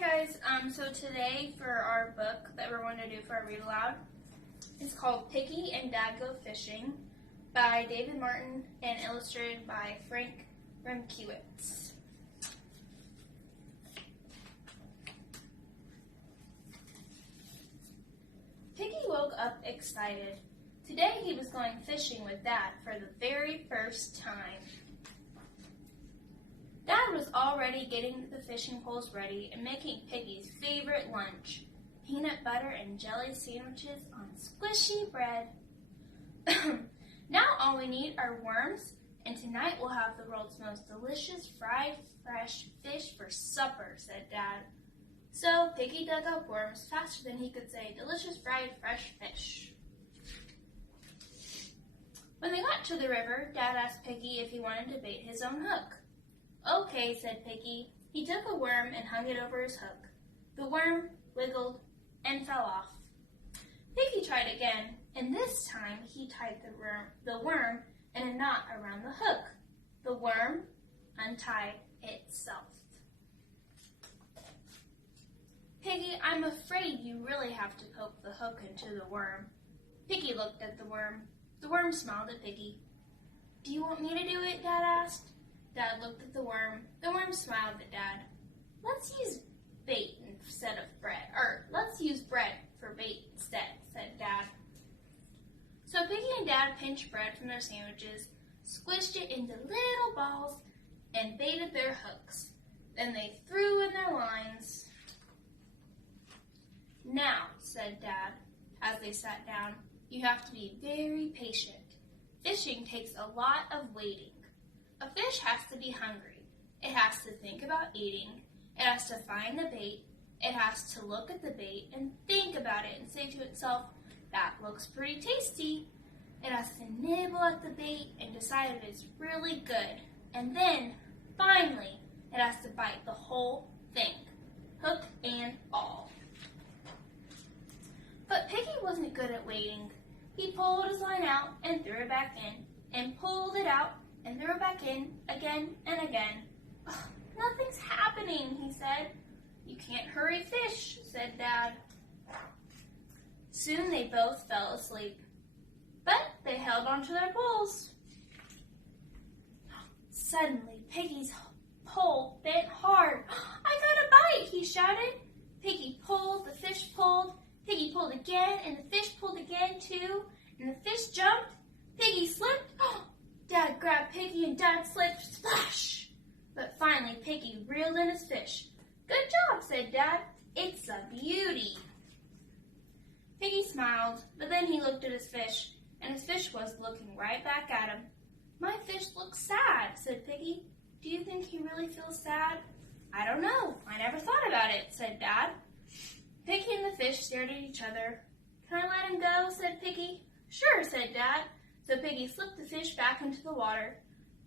Hi guys, so today for our book that we're going to do for our read aloud, it's called Piggy and Dad Go Fishing by David Martin and illustrated by Frank Remkiewicz. Piggy woke up excited. Today he was going fishing with Dad for the very first time. Dad was already getting the fishing poles ready and making Piggy's favorite lunch, peanut butter and jelly sandwiches on squishy bread. Now all we need are worms, and tonight we'll have the world's most delicious fried fresh fish for supper, said Dad. So Piggy dug up worms faster than he could say delicious fried fresh fish. When they got to the river, Dad asked Piggy if he wanted to bait his own hook. Okay, said Piggy. He took a worm and hung it over his hook. The worm wiggled and fell off. Piggy tried again, and this time he tied the worm in a knot around the hook. The worm untied itself. Piggy, I'm afraid you really have to poke the hook into the worm. Piggy looked at the worm. The worm smiled at Piggy. Do you want me to do it? Dad asked. Dad looked at the worm. The worm smiled at Dad. Let's use bait instead of bread. Let's use bread for bait instead, said Dad. So Piggy and Dad pinched bread from their sandwiches, squished it into little balls, and baited their hooks. Then they threw in their lines. Now, said Dad, as they sat down, you have to be very patient. Fishing takes a lot of waiting. A fish has to be hungry. It has to think about eating. It has to find the bait. It has to look at the bait and think about it and say to itself, that looks pretty tasty. It has to nibble at the bait and decide if it's really good. And then, finally, it has to bite the whole thing, hook and all. But Piggy wasn't good at waiting. He pulled his line out and threw it back in, and pulled it out and threw it back in again and again. Nothing's happening, he said. You can't hurry fish, said Dad. Soon they both fell asleep, but they held onto their poles. Suddenly, Piggy's pole bent hard. I got a bite, he shouted. Piggy pulled, the fish pulled. Piggy pulled again, and the fish pulled again too, and the fish jumped. Piggy slipped. Dad grabbed Piggy and Dad slipped. Splash! But finally Piggy reeled in his fish. Good job, said Dad. It's a beauty. Piggy smiled, but then he looked at his fish, and his fish was looking right back at him. My fish looks sad, said Piggy. Do you think he really feels sad? I don't know. I never thought about it, said Dad. Piggy and the fish stared at each other. Can I let him go? Said Piggy. Sure, said Dad. So Piggy slipped the fish back into the water.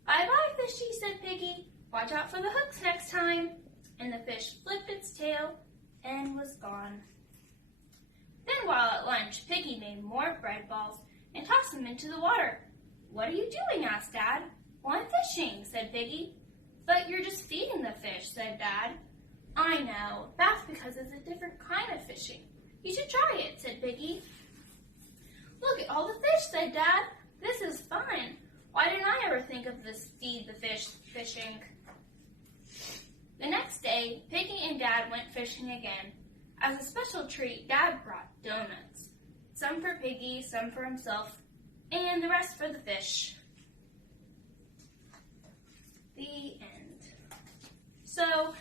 Bye-bye, fishy, said Piggy. Watch out for the hooks next time. And the fish flipped its tail and was gone. Then while at lunch, Piggy made more bread balls and tossed them into the water. What are you doing? Asked Dad. Well, I'm fishing, said Piggy. But you're just feeding the fish, said Dad. I know. That's because it's a different kind of fishing. You should try it, said Piggy. Look at all the fish, said Dad. This is fun. Why didn't I ever think of this feed the fish fishing? The next day, Piggy and Dad went fishing again. As a special treat, Dad brought donuts. Some for Piggy, some for himself, and the rest for the fish. The end. So,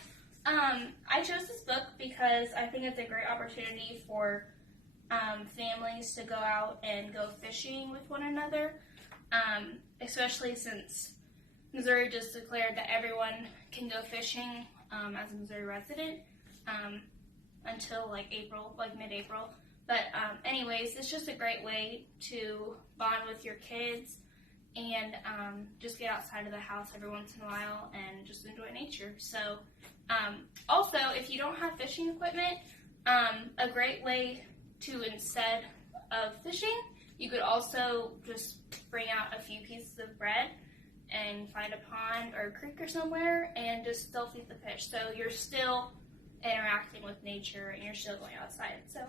I chose this book because I think it's a great opportunity for families to go out and go fishing with one another, especially since Missouri just declared that everyone can go fishing as a Missouri resident until mid-April. But anyways, it's just a great way to bond with your kids and just get outside of the house every once in a while and just enjoy nature. So also, if you don't have fishing equipment, a great way to, instead of fishing, you could also just bring out a few pieces of bread and find a pond or a creek or somewhere and just still feed the fish. So you're still interacting interacting with nature and you're still going outside. So